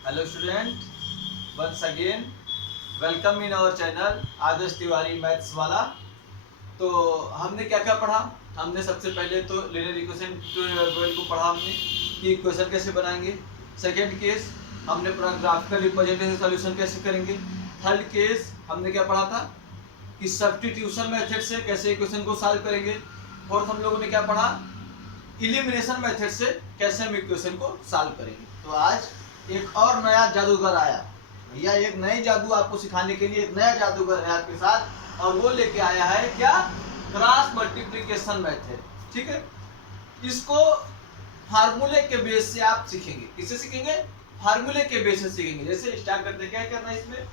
Hello student, once again welcome in our channel Adarsh Tiwari maths वाला। तो हमने क्या क्या पढ़ा। हमने सबसे पहले तो लीनियर इक्वेशन ट्वेल्व को पढ़ा हमने कि इक्वेशन कैसे बनाएंगे। सेकेंड केस हमने पढ़ा ग्राफिकल रिप्रेजेंटेशन सॉल्यूशन कैसे करेंगे। थर्ड केस हमने क्या पढ़ा था कि सब्स्टिट्यूशन मेथड से कैसे इक्वेशन को सॉल्व करेंगे। फोर्थ हम लोगों ने क्या पढ़ा, इलिमिनेशन मेथड से कैसे हम इक्वेशन को सॉल्व करेंगे। तो आज एक और नया जादूगर आया भैया, एक नई जादू आपको सिखाने के लिए एक नया जादूगर है आपके साथ, और वो लेके आया है क्या, क्रॉस मल्टीप्लिकेशन मेथड। ठीक है, इसको फार्मूले के बेस से आप सीखेंगे। किससे सीखेंगे? फार्मूले के बेस से सीखेंगे। जैसे स्टार्ट करते क्या करना है, इसमें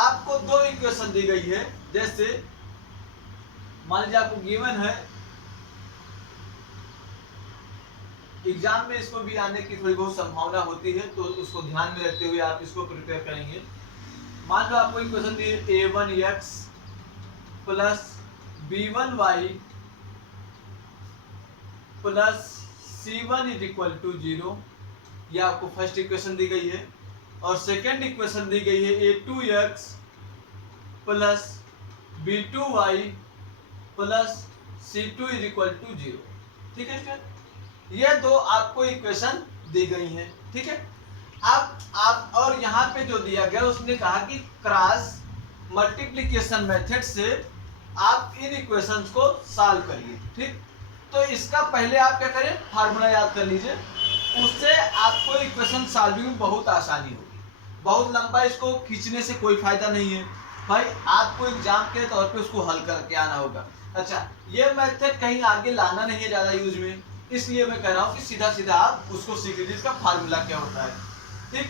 आपको दो इक्वेशन दी गई है। जैसे मान लीजिए आपको गिवन है, एग्जाम में इसको भी आने की थोड़ी बहुत संभावना होती है, तो उसको ध्यान में रखते हुए आप इसको प्रिपेयर करेंगे। मान लो आपको इक्वेशन दी है a1x plus b1y plus c1 is equal to 0। ये आपको फर्स्ट इक्वेशन दी गई है। और सेकेंड इक्वेशन दी गई है a2x plus b2y plus c2 is equal to 0। ठीक है स्टूडेंट, ये दो आपको इक्वेशन दी गई हैं। ठीक है, अब आप और यहाँ पे जो दिया गया उसने कहा कि क्रॉस मल्टीप्लिकेशन मेथड से आप इन इक्वेशंस को सॉल्व करिए। ठीक, तो इसका पहले आप क्या करें, फार्मूला याद कर लीजिए, उससे आपको इक्वेशन सॉल्विंग में बहुत आसानी होगी। बहुत लंबा इसको खींचने से कोई फायदा नहीं है भाई, आपको एग्जाम के तौर पे उसको हल करके आना होगा। अच्छा, ये मेथड कहीं आगे लाना नहीं है ज्यादा यूज में, इसलिए मैं कह रहा हूं कि सीधा सीधा आप उसको सीख लीजिए। इसका फार्मूला क्या होता है? ठीक,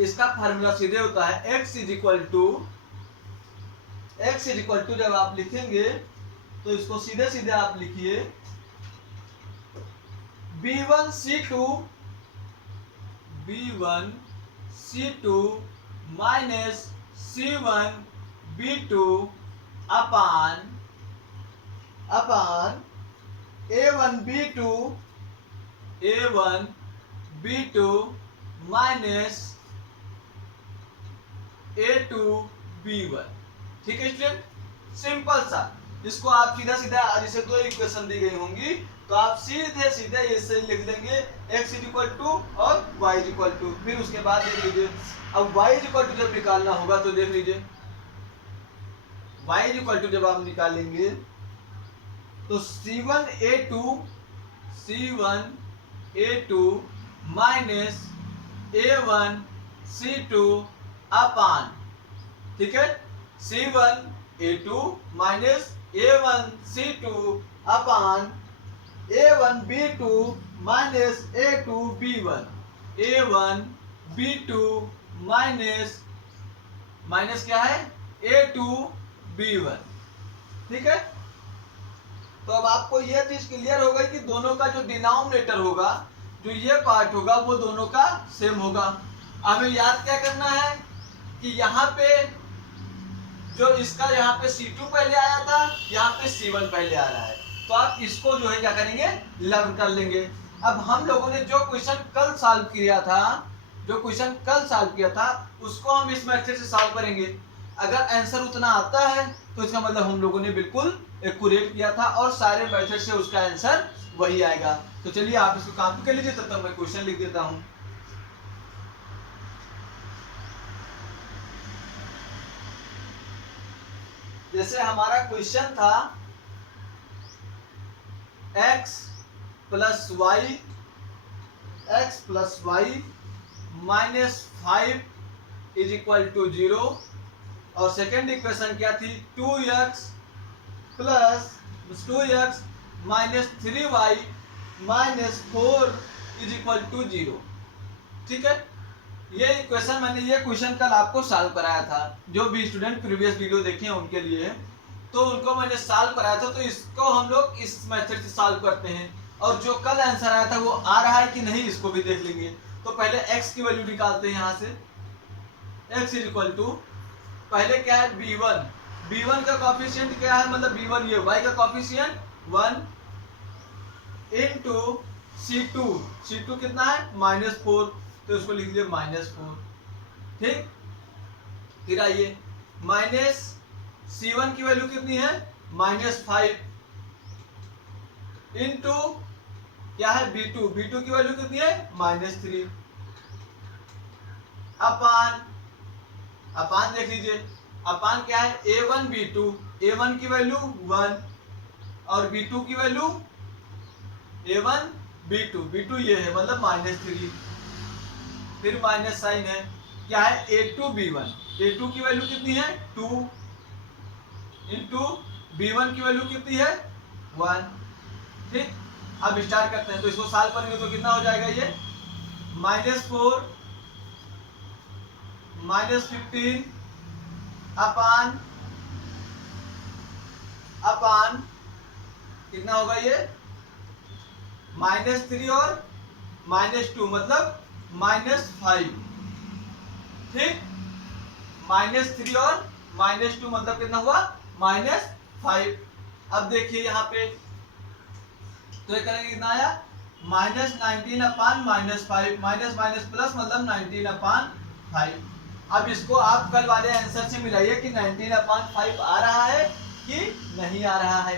इसका फार्मूला सीधे होता है x इज इक्वल टू जब आप लिखेंगे तो इसको सीधे सीधे आप लिखिए b1c2 माइनस c1b2 अपान a1b2 माइनस a2b1। ठीक है स्टूडेंट, सिंपल सा। इसको आप सीधा सीधा जैसे दो इक्वेशन दी गई होंगी तो आप सीधे सीधे इससे लिख देंगे x इज इक्वल टू और y इज इक्वल टू। फिर उसके बाद देख लीजिए, अब y इज इक्वल टू जब निकालना होगा तो देख लीजिए, y इज इक्वल टू जब आप निकालेंगे तो c1a2 माइनस a1c2 अपान, ठीक है, c1a2 माइनस a1c2 अपान a1b2 minus a2b1, a1b2 minus minus क्या है, a2b1। ठीक है, तो अब आपको यह चीज क्लियर होगा कि दोनों का जो डिनोमिनेटर होगा, जो ये पार्ट होगा, वो दोनों का सेम होगा। हमें याद क्या करना है कि यहाँ पे जो इसका यहाँ पे C2 पहले आया था, यहाँ पे C1 पहले आ रहा है, तो आप इसको जो है क्या करेंगे, लर्न कर लेंगे। अब हम लोगों ने जो क्वेश्चन कल सॉल्व किया था उसको हम इस मेथड से सॉल्व करेंगे। अगर आंसर उतना आता है तो इसका मतलब हम लोगों ने बिल्कुल एक्यूरेट किया था और सारे मेथड से उसका आंसर वही आएगा। तो चलिए आप इसको कॉपी कर लीजिए, तब तक मैं क्वेश्चन लिख देता हूं। जैसे हमारा क्वेश्चन था x plus Y minus 5 is equal to 0, और सेकेंड इक्वेशन क्या थी, 2x minus 3y minus 4 is equal to 0। ठीक है, ये इक्वेशन मैंने ये क्वेश्चन कल आपको सॉल्व कराया था। जो भी स्टूडेंट प्रीवियस वीडियो देखे हैं उनके लिए, तो उनको मैंने सॉल्व कराया था। तो इसको हम लोग इस मेथड से सॉल्व करते हैं, और जो कल आंसर आया था वो आ रहा है कि नहीं इसको भी देख लेंगे। तो पहले x की वैल्यू निकालते हैं। यहाँ से x इज इक्वल टू, पहले क्या है, b1 का कॉफिशिएंट क्या है, मतलब b1 ये y का कॉफिशिएंट 1 इनटू C2 कितना है, -4। तो इसको लिख लीजिए -4। ठीक, फिर आइए माइनस C1 की वैल्यू कितनी है -5 इंटू क्या है B2 की वैल्यू कितनी है -3 अपान देख लीजिए, अपान क्या है A1 B2, A1 की वैल्यू 1 और B2 की वैल्यू A1 B2 ये है मतलब -3, फिर माइनस साइन है, क्या है A2 B1, A2 की वैल्यू कितनी है 2 इंटू B1 की वैल्यू कितनी है 1। ठीक, अब स्टार्ट करते हैं, तो इसको सॉल्व करेंगे तो कितना हो जाएगा ये -4 -15 अपान कितना होगा ये -3 और -2 मतलब -5। ठीक, -3 और -2 मतलब कितना हुआ -5। अब देखिए यहाँ पे तो ये करेंगे कितना आया -19 अपान -5 माइनस माइनस प्लस मतलब 19 अपान 5। अब इसको आप कल वाले आंसर से मिलाइए कि 19 अपान 5 आ रहा है कि नहीं आ रहा है।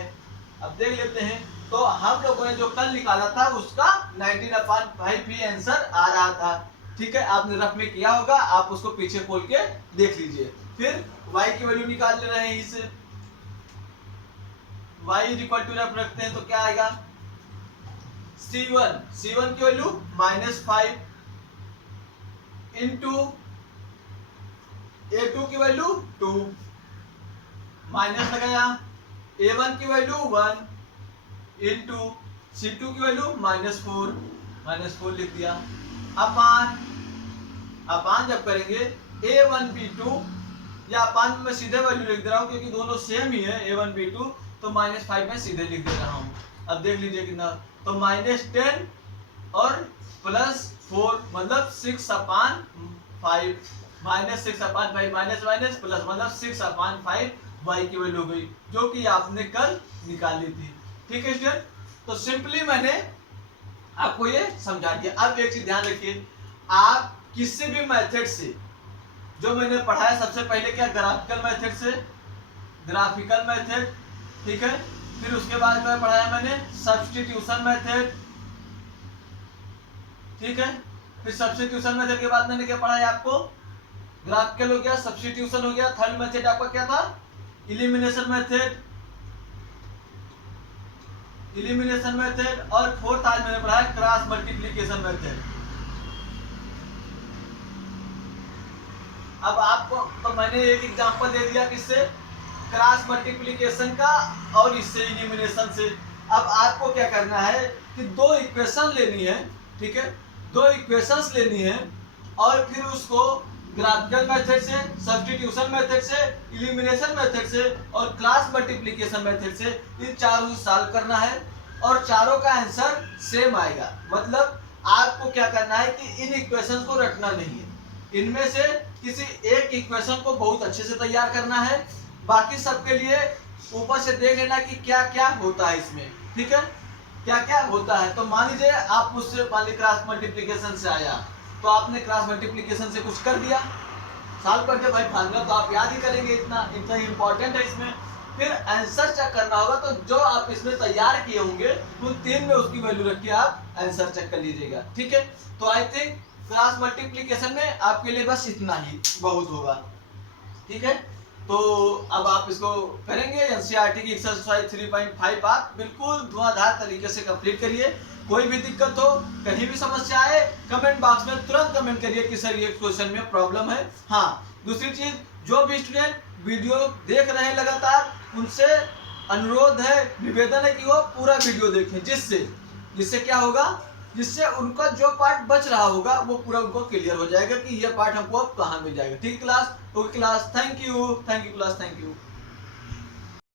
अब देख लेते हैं, तो हम लोगों ने जो कल निकाला था उसका 19 अपान 5 ही आंसर आ रहा था। ठीक है, आपने रफ में किया होगा, आप उसको पीछे खोल के देख लीजिए। फिर y की वैल्यू निकाल ले रहे हैं, इस y इक्वल टू रफ रखते हैं तो क्या आएगा C1 की वैल्यू -5 इंटू A2 की वैल्यू 2 माइनस लगाया, A1 की वैल्यू 1 इंटू C2 की वैल्यू -4 लिख दिया। अपान जब करेंगे A1 B2 या अपान में सीधे वैल्यू लिख दे रहा हूं क्योंकि दोनों सेम ही है A1 B2, तो -5 में सीधे लिख दे रहा हूं। अब देख लीजिए कितना, तो -10 और +4 मतलब 6 अपान 5 -6 अपान 5 माइनस माइनस प्लस मतलब 6 अपान 5 y की वैल्यू हो गई जो कि आपने कल निकाली थी। ठीक है स्टूडेंट, तो सिंपली मैंने आपको ये समझा दिया। अब एक चीज ध्यान रखिए, आप किसी भी मेथड से जो मैंने पढ़ाया, सबसे पहले क्या ग्राफिकल मेथड, ठीक है, फिर उसके बाद में पढ़ाया मैंने सब्स्टिट्यूशन मेथड, ठीक है, फिर सब्स्टिट्यूशन मेथड के बाद मैंने क्या पढ़ाया आपको, ग्राफिकल हो गया, सब्स्टिट्यूशन हो गया, थर्ड मेथड आपका क्या था इलिमिनेशन मेथड, और फोर्थ आज मैंने पढ़ाया क्रॉस मल्टीप्लिकेशन मेथड। अब आपको तो मैंने एक एग्जांपल दे दिया किससे, क्रॉस मल्टीप्लिकेशन का और इससे इलिमिनेशन से। अब आपको क्या करना है कि दो इक्वेशन लेनी है, ठीक है, दो इक्वेशंस लेनी है और फिर उसको ग्राफिकल मेथड से, सब्स्टिट्यूशन मेथड से, इलिमिनेशन मेथड से और क्रॉस मल्टीप्लिकेशन मेथड से इन चारों से सॉल्व करना है और चारों का आंसर सेम आएगा। मतलब आपको क्या करना है कि इन इक्वेशंस को रटना नहीं है, इनमें से किसी एक इक्वेशन को बहुत अच्छे से तैयार करना है, बाकी सबके लिए ऊपर से देख लेना कि क्या क्या होता है इसमें, ठीक है, क्या क्या होता है। तो मान लीजिए आप मुझसे क्रॉस मल्टीप्लिकेशन से आया तो आपने क्रॉस मल्टीप्लिकेशन से कुछ कर दिया, सॉल्व करके भाई फार्मूला तो आप याद ही करेंगे, इतना ही इंपॉर्टेंट है इसमें। फिर आंसर चेक करना होगा, तो जो आप इसमें तैयार किए होंगे उन तीन में उसकी वैल्यू रख के आप आंसर चेक कर लीजिएगा, ठीक है। तो आई थिंक क्रॉस मल्टीप्लिकेशन में आपके लिए बस इतना ही बहुत होगा, ठीक है। तो अब आप इसको करेंगे, एनसीईआरटी की एक्सरसाइज 3.5 आप बिल्कुल धुआंधार तरीके से कंप्लीट करिए। कोई भी दिक्कत हो, कहीं भी समस्या आए, कमेंट बॉक्स में तुरंत कमेंट करिए कि सर ये क्वेश्चन में प्रॉब्लम है। हाँ, दूसरी चीज, जो भी स्टूडेंट वीडियो देख रहे हैं लगातार, उनसे अनुरोध है, निवेदन है कि वो पूरा वीडियो देखें, जिससे क्या होगा, जिससे उनका जो पार्ट बच रहा होगा वो पूरा उनको क्लियर हो जाएगा कि ये पार्ट हमको अब कहाँ मिल जाएगा। ठीक class, okay class, thank you class, thank you.